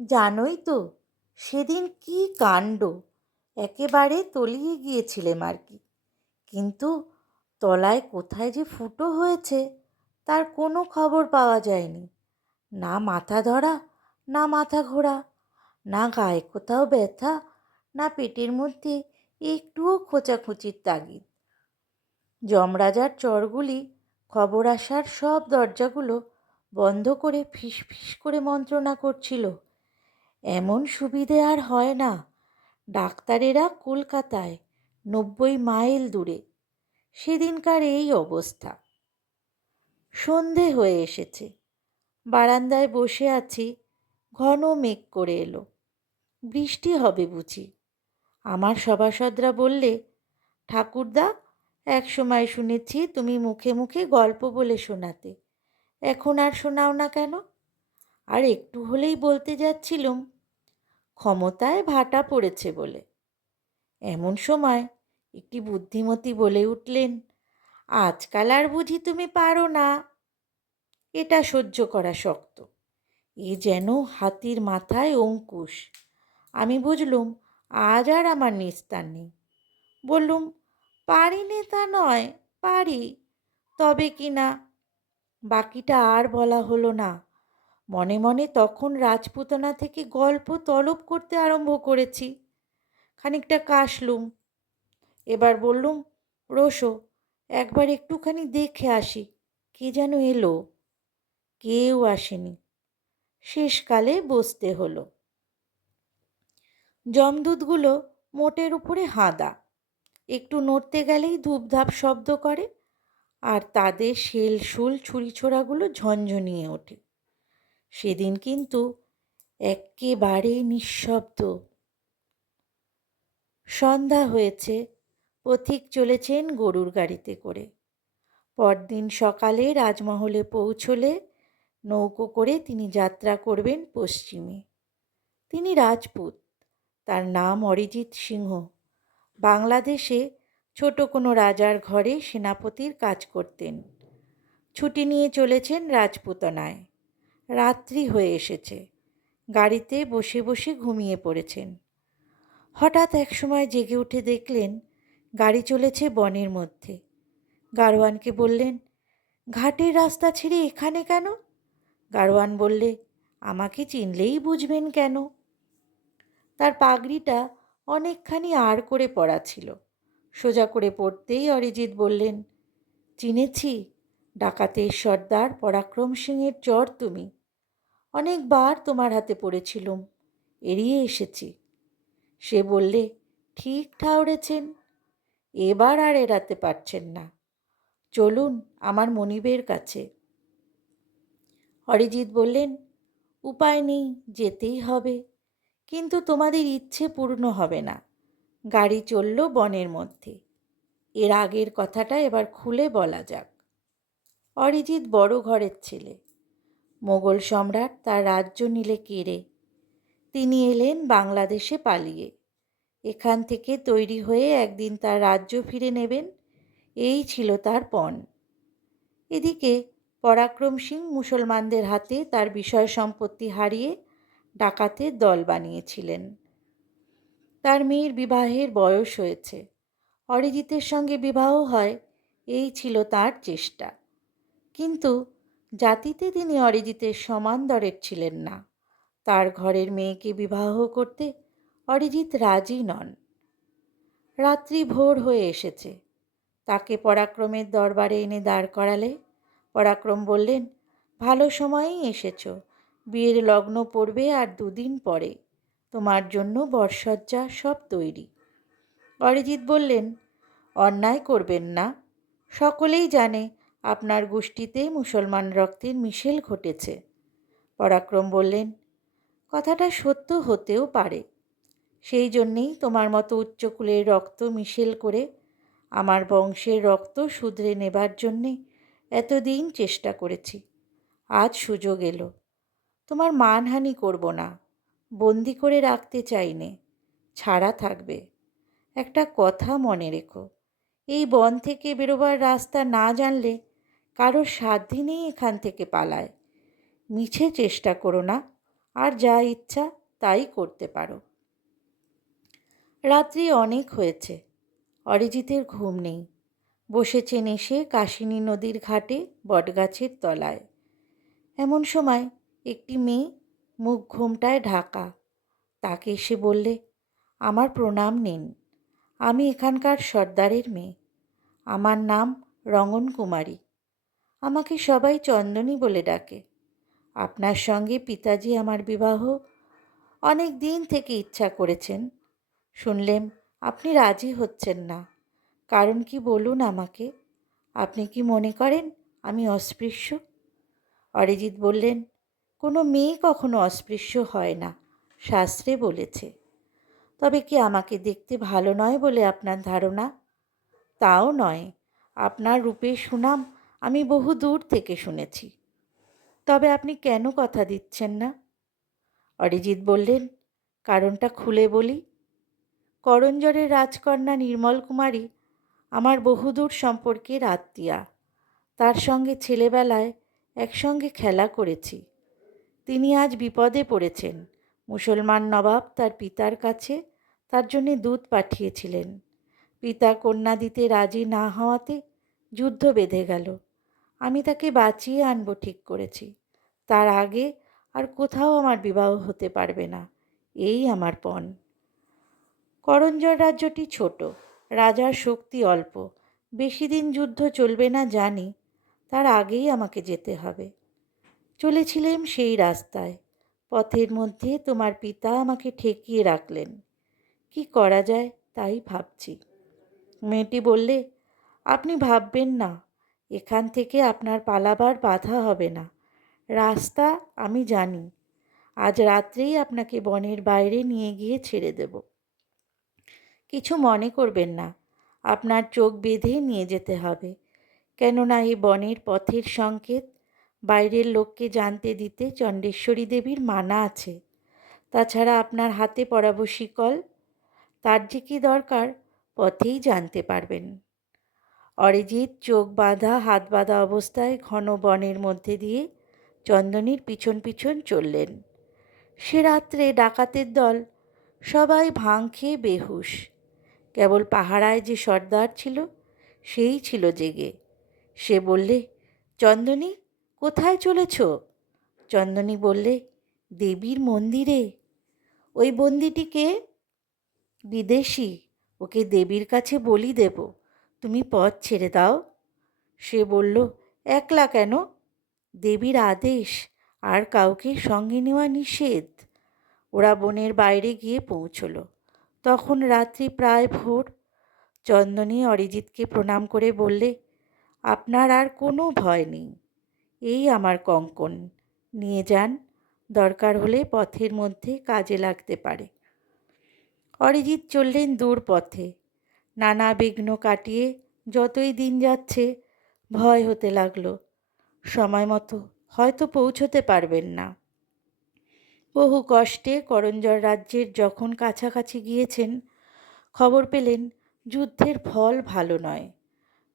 জানোই তো, সেদিন কি কাণ্ড! একেবারে তলিয়ে গিয়েছিলেম আর কি। কিন্তু তলায় কোথায় যে ফুটো হয়েছে তার কোনো খবর পাওয়া যায়নি। না মাথা ধরা, না মাথা ঘোরা, না গায়ে কোথাও ব্যথা, না পেটের মধ্যে একটুও খোঁচাখুচির তাগিদ। যমরাজার চরগুলি খবর আসার সব দরজাগুলো বন্ধ করে ফিস ফিস করে মন্ত্রণা করছিল, এমন সুবিধে আর হয় না। ডাক্তারেরা কলকাতায় 90 মাইল দূরে। সেদিনকার এই অবস্থা। সন্ধে হয়ে এসেছে, বারান্দায় বসে আছি। ঘন মেঘ করে এলো, বৃষ্টি হবে বুঝি। আমার সভাসদরা বললে, ঠাকুরদা, এক সময় শুনেছি তুমি মুখে মুখে গল্প বলে শোনাতে, এখন আর শোনাও না কেন? আর একটু হলেই বলতে যাচ্ছিলুম, ক্ষমতায় ভাটা পড়েছে বলে। এমন সময় একটি বুদ্ধিমতী বলে উঠলেন, আজকাল আর বুঝি তুমি পারো না? এটা সহ্য করা শক্ত। এ যেন হাতির মাথায় অঙ্কুশ। আমি বুঝলুম আজ আর আমার নিস্তার নেই। বললুম, পারি নে তা নয়, পারি, তবে কি না। বাকিটা আর বলা হলো না। মনে মনে তখন রাজপুতনা থেকে গল্প তলব করতে আরম্ভ করেছি। খানিকটা কাশলুম। এবার বললুম, রোসো, একবার একটুখানি দেখে আসি, কে যেন এলো। কেউ আসেনি। শেষকালে বসতে হলো। যমদূতগুলো মোটের উপরে হাঁদা, একটু নড়তে গেলেই ধূপধাপ শব্দ করে, আর তাদের শেলশুল ছুরিছোড়াগুলো ঝনঝনিয়ে ওঠে। সেদিন কিন্তু এক্কেবারে নিঃশব্দ। সন্ধ্যা হয়েছে, পথিক চলেছেন গরুর গাড়িতে করে। পরদিন সকালে রাজমহলে পৌঁছলে নৌকো করে তিনি যাত্রা করবেন পশ্চিমে। তিনি রাজপুত, তার নাম অরিজিৎ সিংহ। বাংলাদেশে ছোট কোনো রাজার ঘরে সেনাপতির কাজ করতেন। ছুটি নিয়ে চলেছেন রাজপুতনায়। রাত্রি হয়ে এসেছে, গাড়িতে বসে বসে ঘুমিয়ে পড়েছেন। হঠাৎ একসময় জেগে উঠে দেখলেন গাড়ি চলেছে বনের মধ্যে। গাড়োয়ানকে বললেন, ঘাটের রাস্তা ছেড়ে এখানে কেন? গাড়োয়ান বললে, আমাকে চিনলেই বুঝবেন কেন। তার পাগড়িটা অনেকখানি আড় করে পরা ছিল। সোজা করে পড়তেই অরিজিৎ বললেন, চিনেছি, ডাকাতের সর্দার পরাক্রম সিংয়ের চর তুমি। অনেকবার তোমার হাতে পড়েছিলুম, এড়িয়ে এসেছি। সে বললে, ঠিক ঠাউরেছেন, এবার আর এড়াতে পারছেন না। চলুন আমার মনিবের কাছে। অরিজিৎ বললেন, উপায় নেই, যেতেই হবে। কিন্তু তোমাদের ইচ্ছে পূর্ণ হবে না। গাড়ি চলল বনের মধ্যে। এর আগের কথাটা এবার খুলে বলা যাক। অরিজিৎ বড় ঘরের ছেলে। মোগল সম্রাট তার রাজ্য নিলে কেড়ে। তিনি এলেন বাংলাদেশে পালিয়ে। এখান থেকে তৈরি হয়ে একদিন তার রাজ্য ফিরে নেবেন, এই ছিল তার পণ। এদিকে পরাক্রম সিং মুসলমানদের হাতে তার বিষয় সম্পত্তি হারিয়ে ডাকাতের দল বানিয়েছিলেন। তার মেয়ের বিবাহের বয়স হয়েছে, অরিজিতের সঙ্গে বিবাহ হয়, এই ছিল তার চেষ্টা। কিন্তু জাতিতে তিনি অরিজিতের সমান দরের ছিলেন না। তার ঘরের মেয়েকে বিবাহ করতে অরিজিৎ রাজি নন। রাত্রি ভোর হয়ে এসেছে, তাকে পরাক্রমের দরবারে এনে দাঁড় করালে পরাক্রম বললেন, ভালো সময়েই এসেছ, বিয়ের লগ্ন পড়বে আর 2 দিন পরে। তোমার জন্য বরসজ্জা সব তৈরি। অরিজিৎ বললেন, অন্যায় করবেন না, সকলেই জানে আপনার গোষ্ঠীতে মুসলমান রক্তের মিশেল ঘটেছে। পরাক্রম বললেন, কথাটা সত্য হতেও পারে। সেই জন্যেই তোমার মতো উচ্চকুলের রক্ত মিশেল করে আমার বংশের রক্ত শুধরে নেবার জন্যে এতদিন চেষ্টা করেছি। আজ সুযোগ এলো। তোমার মানহানি করব না, বন্দি করে রাখতে চাই নে, ছাড়া থাকবে। একটা কথা মনে রেখো, এই বন থেকে বেরোবার রাস্তা না জানলে কারোর সাধ্যি নেই এখান থেকে পালায়। মিছে চেষ্টা করো না, আর যা ইচ্ছা তাই করতে পারো। রাত্রি অনেক হয়েছে, অরিজিতের ঘুম নেই। বসেছেন এসে কাশিনী নদীর ঘাটে বটগাছের তলায়। এমন সময় একটি মেয়ে, মুখ ঘোমটায় ঢাকা, তাকে এসে বললে, আমার প্রণাম নিন। আমি এখানকার সর্দারের মেয়ে। আমার নাম রঙন কুমারী। আমাকে সবাই চন্দনী বলে ডাকে। আপনার সঙ্গে পিতাজি আমার বিবাহ অনেক দিন থেকে ইচ্ছা করেছেন। শুনলেম আপনি রাজি হচ্ছেন না, কারণ কি বলুন আমাকে? আপনি কি মনে করেন আমি অস্পৃশ্য? অরিজিৎ বললেন, কোনো মেয়ে কখনো অস্পৃশ্য হয় না, শাস্ত্রে বলেছে। তবে কি আমাকে দেখতে ভালো নয় বলে আপনার ধারণা? তাও নয়, আপনার রূপের সুনাম আমি বহু দূর থেকে শুনেছি। তবে আপনি কেন কথা দিচ্ছেন না? অরিজিৎ বললেন, কারণটা খুলে বলি। করঞ্জরের রাজকন্যা নির্মল কুমারী আমার বহুদূর সম্পর্কের আত্মীয়া। তার সঙ্গে ছেলেবেলায় একসঙ্গে খেলা করেছি। তিনি আজ বিপদে পড়েছেন। মুসলমান নবাব তার পিতার কাছে তার জন্যে দূত পাঠিয়েছিলেন। পিতা কন্যা দিতে রাজি না হওয়াতে যুদ্ধ বেঁধে গেল। আমি তাকে বাঁচিয়ে আনবো ঠিক করেছি। তার আগে আর কোথাও আমার বিবাহ হতে পারবে না, এই আমার পণ। করঞ্জর রাজ্যটি ছোট, রাজার শক্তি অল্প, বেশি দিন যুদ্ধ চলবে না জানি, তার আগেই আমাকে যেতে হবে। চলেছিলাম সেই রাস্তায়, পথের মধ্যে তোমার পিতা আমাকে ঠেকিয়ে রাখলেন। কি করা যায় তাই ভাবছি। মেয়েটি বললে, আপনি ভাববেন না, এখান থেকে আপনার পালাবার বাধা হবে না। রাস্তা আমি জানি। আজ রাত্রেই আপনাকে বনের বাইরে নিয়ে গিয়ে ছেড়ে দেব। কিছু মনে করবেন না, আপনার চোখ বেঁধে নিয়ে যেতে হবে, কেননা এই বনের পথের সংকেত বাইরের লোককে জানতে দিতে চণ্ডেশ্বরী দেবীর মানা আছে। তাছাড়া আপনার হাতে পরাবো শিকল, তার যে কী দরকার পথেই জানতে পারবেন। অরিজিৎ চোখ বাঁধা হাত বাঁধা অবস্থায় ঘন বনের মধ্যে দিয়ে চন্দনীর পিছন পিছন চললেন। সে রাত্রে ডাকাতের দল সবাই ভাং খেয়ে বেহুশ। কেবল পাহারায় যে সর্দার ছিল সেই ছিল জেগে। সে বললে, চন্দনী, কোথায় চলেছ? চন্দনী বললে, দেবীর মন্দিরে। ওই বন্দিটিকে? বিদেশি, ওকে দেবীর কাছে বলি দেব। তুমি পথ ছেড়ে দাও। সে বলল, একলা কেন? দেবীর আদেশ, আর কাউকে সঙ্গে নেওয়া নিষেধ। ওরা বনের বাইরে গিয়ে পৌঁছল। তখন রাত্রি প্রায় ভোর। চন্দনী অরিজিৎকে প্রণাম করে বললে, আপনার আর কোনো ভয় নেই। এই আমার কঙ্কণ, নিয়ে যান, দরকার হলে পথের মধ্যে কাজে লাগতে পারে। অরিজিৎ চললেন দূর পথে। নানা বিঘ্ন কাটিয়ে যতই দিন যাচ্ছে ভয় হতে লাগলো, সময় মতো হয়তো পৌঁছতে পারবেন না। বহু কষ্টে করঞ্জর রাজ্যের যখন কাছাকাছি গিয়েছেন, খবর পেলেন যুদ্ধের ফল ভালো নয়।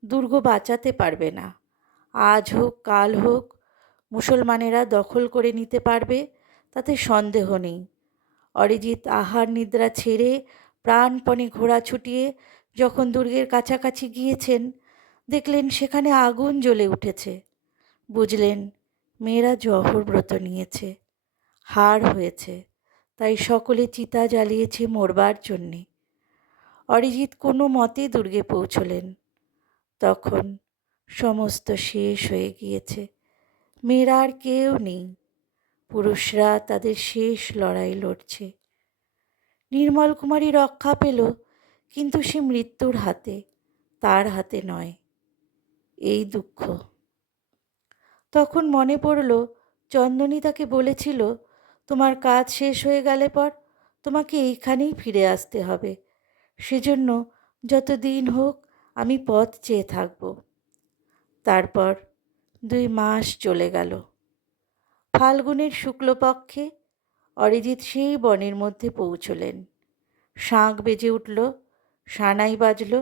দুর্গ বাঁচাতে পারবে না। আজ হোক কাল হোক মুসলমানেরা দখল করে নিতে পারবে, তাতে সন্দেহ নেই। অরিজিৎ আহার নিদ্রা ছেড়ে প্রাণপণে ঘোড়া ছুটিয়ে যখন দুর্গের কাছাকাছি গিয়েছেন, দেখলেন সেখানে আগুন জ্বলে উঠেছে। বুঝলেন মেয়েরা জহর ব্রত নিয়েছে, হাড় হয়েছে, তাই সকলে চিতা জ্বালিয়েছে মরবার জন্যে। অরিজিৎ কোনো মতে দুর্গে পৌঁছলেন। তখন সমস্ত শেষ হয়ে গিয়েছে। মেয়েরা আর কেউ নেই। পুরুষরা তাদের শেষ লড়াই লড়ছে। নির্মল কুমারী রক্ষা পেল, কিন্তু সে মৃত্যুর হাতে, তার হাতে নয়। এই দুঃখ। তখন মনে পড়ল চন্দনী তাকে বলেছিল, তোমার কাজ শেষ হয়ে গেলে পর তোমাকে এইখানেই ফিরে আসতে হবে। সেজন্য যত দিন হোক আমি পথ চেয়ে থাকব। তারপর 2 মাস চলে গেল। ফাল্গুনের শুক্লপক্ষে অরিজিৎ সেই বনের মধ্যে পৌঁছলেন। শাঁখ বেজে উঠল, সানাই বাজল,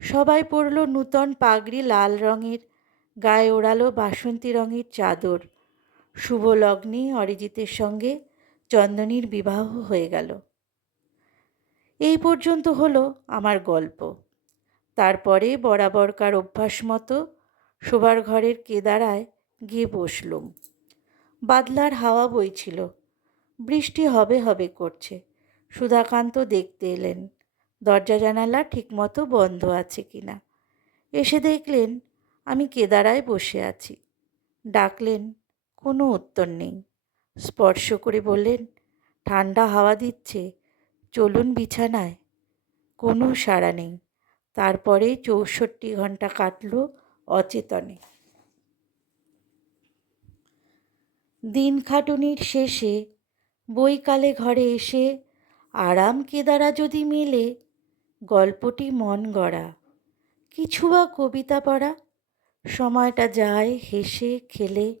সবাই পরল নূতন পাগড়ি লাল রঙের, গায়ে ওড়ালো বাসন্তী রঙের চাদর। শুভ লগ্নে অরিজিতের সঙ্গে চন্দনীর বিবাহ হয়ে গেল। এই পর্যন্ত হলো আমার গল্প। তারপরে বরাবরকার অভ্যাস মতো শোবার ঘরের কেদারায় গিয়ে বসলুম। বাদলার হাওয়া বইছিল, বৃষ্টি হবে হবে করছে। সুধাকান্ত দেখতে এলেন দরজা জানালা ঠিকমতো বন্ধ আছে কিনা। এসে দেখলেন আমি কেদারায় বসে আছি। ডাকলেন, কোনো উত্তর নেই। স্পর্শ করে বললেন, ঠান্ডা হাওয়া দিচ্ছে, চলুন বিছানায়। কোনো সাড়া নেই। তারপরে 64 ঘন্টা কাটল অচেতনে। দিন খাটুনির শেষে বৈকালে ঘরে এসে আরাম কেদারা যদি মেলে, গল্পটি মন গড়া, কিছু বা কবিতা পড়া, সময়টা যায় হেসে খেলে।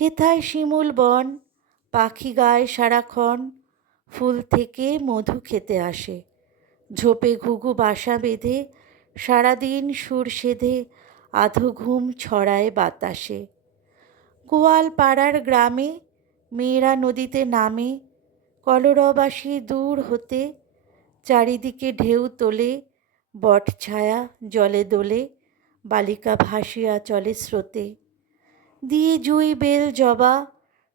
হেথায় শিমুল বন, পাখি গায় সারাক্ষণ, ফুল থেকে মধু খেতে আসে। ঝোপে ঘুঘু বাসা বেঁধে সারাদিন সুর সেধে আধো ঘুম ছড়ায় বাতাসে। গোয়াল পাড়ার গ্রামে মেয়েরা নদীতে নামে, কলরবাসী দূর হতে চারিদিকে ঢেউ তোলে, বটছায়া জলে দোলে, বালিকা ভাসিয়া চলে স্রোতে। দিয়ে জুই বেল জবা,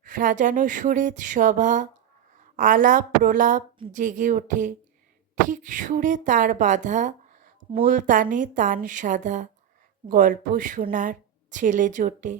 সাজানো সুরেত সভা, আলাপ প্রলাপ জেগে ওঠে, ঠিক সুরে তার বাধা, মূল তানে তান সাধা, গল্প শোনার ছেলে জোটে।